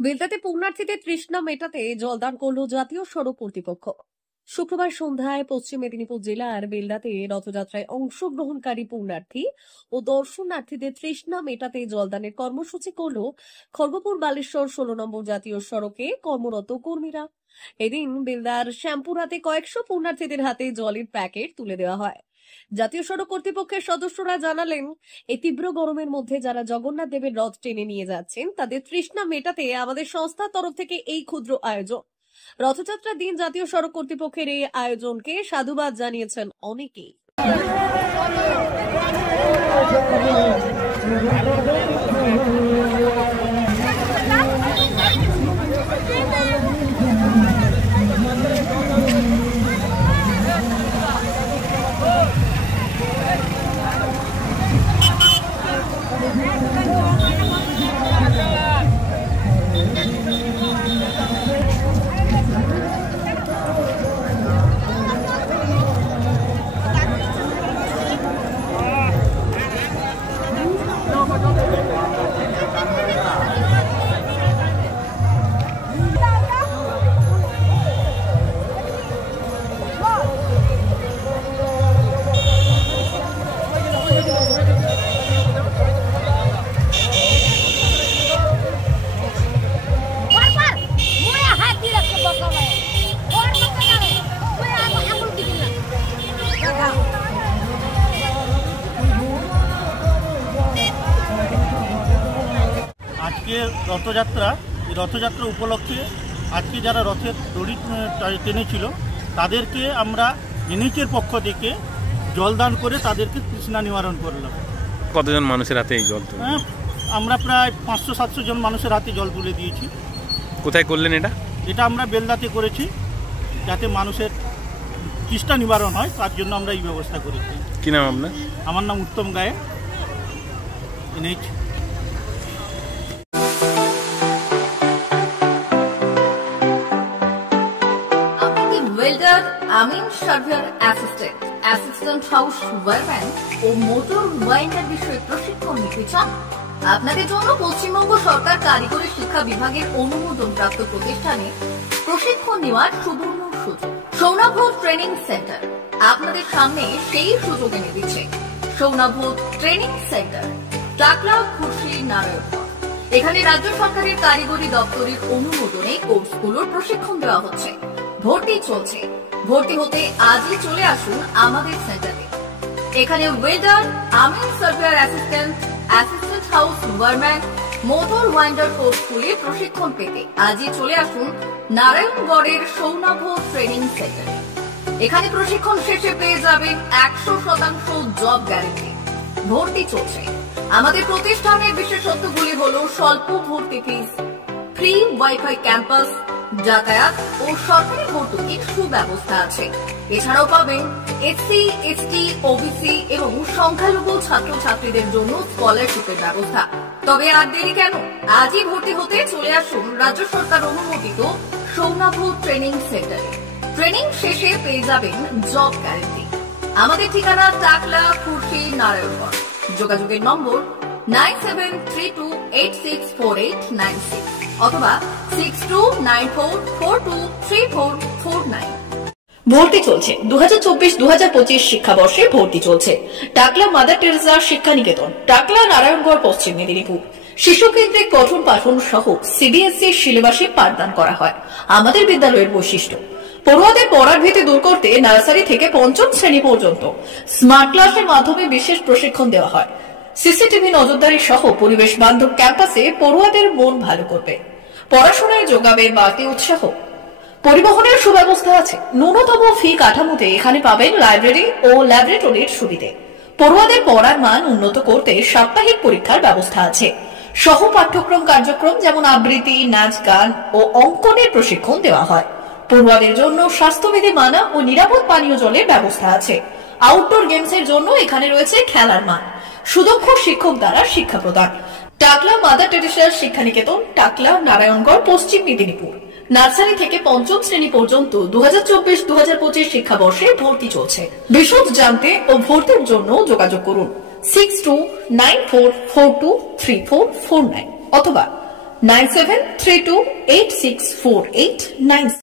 বেলদাতে পুণ্যার্থীদের তৃষ্ণা মেটাতে জলদান করল জাতীয় সড়ক কর্তৃপক্ষ। শুক্রবার সন্ধ্যায় পশ্চিম মেদিনীপুর জেলার বেলদাতে রথযাত্রায় অংশগ্রহণকারী পুণ্যার্থী ও দর্শনার্থীদের তৃষ্ণা মেটাতে জলদানের কর্মসূচি করল খড়গপুর বালেশ্বর 16 নম্বর জাতীয় সড়কে কর্মরত কর্মীরা। এদিন বেলদার শ্যামপুরহাটে কয়েকশো পুণ্যার্থীদের হাতে জলের প্যাকেট তুলে দেওয়া হয়। জাতীয় সড়ক কর্তৃপক্ষের সদস্যরা জানালেন, এই তীব্র গরমের মধ্যে যারা জগন্নাথ দেবের রথ টেনে নিয়ে যাচ্ছেন তাদের তৃষ্ণা মেটাতে আমাদের সংস্থার তরফ থেকে এই ক্ষুদ্র আয়োজন। রথযাত্রার দিন জাতীয় সড়ক কর্তৃপক্ষের এই আয়োজনকে সাধুবাদ জানিয়েছেন অনেকেই। আজকে রথযাত্রা উপলক্ষে আজকে যারা রথের দড়ি টেনেছিল তাদেরকে আমরা এনএইচের পক্ষ থেকে জলদান করে তাদেরকে তৃষ্ণা নিবারণ করলাম। কতজন মানুষের হাতে এই জল? আমরা প্রায় 500-700 জন মানুষের হাতে জল তুলে দিয়েছি। কোথায় করলেন এটা? এটা আমরা বেলদাতে করেছি, যাতে মানুষের তৃষ্ণা নিবারণ হয়, তার জন্য আমরা এই ব্যবস্থা করেছি। কি নাম আপনার? আমার নাম উত্তম গায়ে, এনএইচ। ওয়েল্ডার, আমিন সার্ভেয়ার অ্যাসিস্ট্যান্ট হাউস ওয়ারম্যান ও মোটর ওয়াইন্ডার বিষয়ে প্রশিক্ষণ নিতে চান? আপনাদের জন্য পশ্চিমবঙ্গ সরকার কারিগরি শিক্ষা বিভাগের অনুমোদন প্রাপ্ত প্রতিষ্ঠানে প্রশিক্ষণ নেওয়ার সুবর্ণ সুযোগ। সৌনাভ ট্রেনিং সেন্টার আপনাদের সামনে সেই সুযোগ এনে দিচ্ছে। সৌনাভ ট্রেনিং সেন্টার, টাকলা, খুশি, নারায়ণগড়। এখানে রাজ্য সরকারের কারিগরি দপ্তরের অনুমোদনে কোর্সগুলোর প্রশিক্ষণ দেওয়া হচ্ছে। ভর্তি চলছে। ভর্তি হতে আজই চলে আসুন আমাদের সেন্টারে। এখানে ওয়েল্ডার, আমিন surveyor assistant house wireman, motor winder কোর্সগুলি প্রশিক্ষণ পেতে আজই চলে আসুন নারায়ণগড়ের সৌনাভ ট্রেনিং সেন্টারে। এখানে প্রশিক্ষণ শেষে পেয়ে যাবেন 100% জব গ্যারেন্টি। ভর্তি চলছে। আমাদের প্রতিষ্ঠানের বিশেষত্বগুলি হল স্বল্প ভর্তি ফিস, ফ্রি ওয়াইফাই ক্যাম্পাস, যাতায়াত ও সরকারি ভর্তুকির সুব্যবস্থা আছে। এছাড়াও পাবেন এসসি, এসটি, ওবিসি এবং সংখ্যালঘু ছাত্রছাত্রীদের জন্য স্কলারশিপের ব্যবস্থা। তবে আর দেরি কেন? আজই ভর্তি হতে চলে আসুন রাজ্য সরকার অনুমোদিত সৌনাভ ট্রেনিং সেন্টারে। ট্রেনিং শেষে পেয়ে যাবেন জব গ্যারেন্টি। আমাদের ঠিকানা টাকলা, খুরশি, নারায়ণগড়। যোগাযোগের নম্বর 9732864896 অথবা 6294423449। ভর্তি চলছে। 2024-2025 শিক্ষাবর্ষে ভর্তি চলছে। টাকলা মাদার টেরেসা শিক্ষা নিকেতন, টাকলা, নারায়ণগড়, পশ্চিম মেদিনীপুর। শিশু কেন্দ্রিক পঠন পাঠন সহ সিবিএসই সিলেবাসে পাঠদান করা হয়। আমাদের বিদ্যালয়ের বৈশিষ্ট্য, পড়ুয়াদের পড়ার ভীতি দূর করতে নার্সারি থেকে পঞ্চম শ্রেণী পর্যন্ত স্মার্ট ক্লাসের মাধ্যমে বিশেষ প্রশিক্ষণ দেওয়া হয়। সিসিটিভি নজরদারি সহ পরিবেশ বান্ধব ক্যাম্পাসে পড়ুয়াদের মন ভালো করবে। পড়াশোনায় যোগাবে বাড়তি উৎসাহ। পরিবহনের সুব্যবস্থা আছে। ন্যূনতম ফি কাঠামোতে এখানে পাবেন লাইব্রেরি ও ল্যাবরেটরির সুবিধে। পড়ুয়াদের পড়ার মান উন্নত করতে সাপ্তাহিক পরীক্ষার ব্যবস্থা আছে। সহ পাঠ্যক্রম কার্যক্রম যেমন আবৃত্তি, নাচ, গান ও অঙ্কনের প্রশিক্ষণ দেওয়া হয়। পড়ুয়াদের জন্য স্বাস্থ্যবিধি মানা ও নিরাপদ পানীয় জলের ব্যবস্থা আছে। আউটডোর গেমসের জন্য এখানে রয়েছে খেলার মাঠ। সুদক্ষ শিক্ষক দ্বারা শিক্ষা প্রদান। টাকলা মাদার টেরেসা শিক্ষা নিকেতন, টাকলা, নারায়ণগড়, পশ্চিম মেদিনীপুর। নার্সারি থেকে পঞ্চম শ্রেণী পর্যন্ত 2024-2025 শিক্ষাবর্ষে ভর্তি চলছে। বিশদ জানতে ও ভর্তির জন্য যোগাযোগ করুন 6294423449 অথবা 9732864896।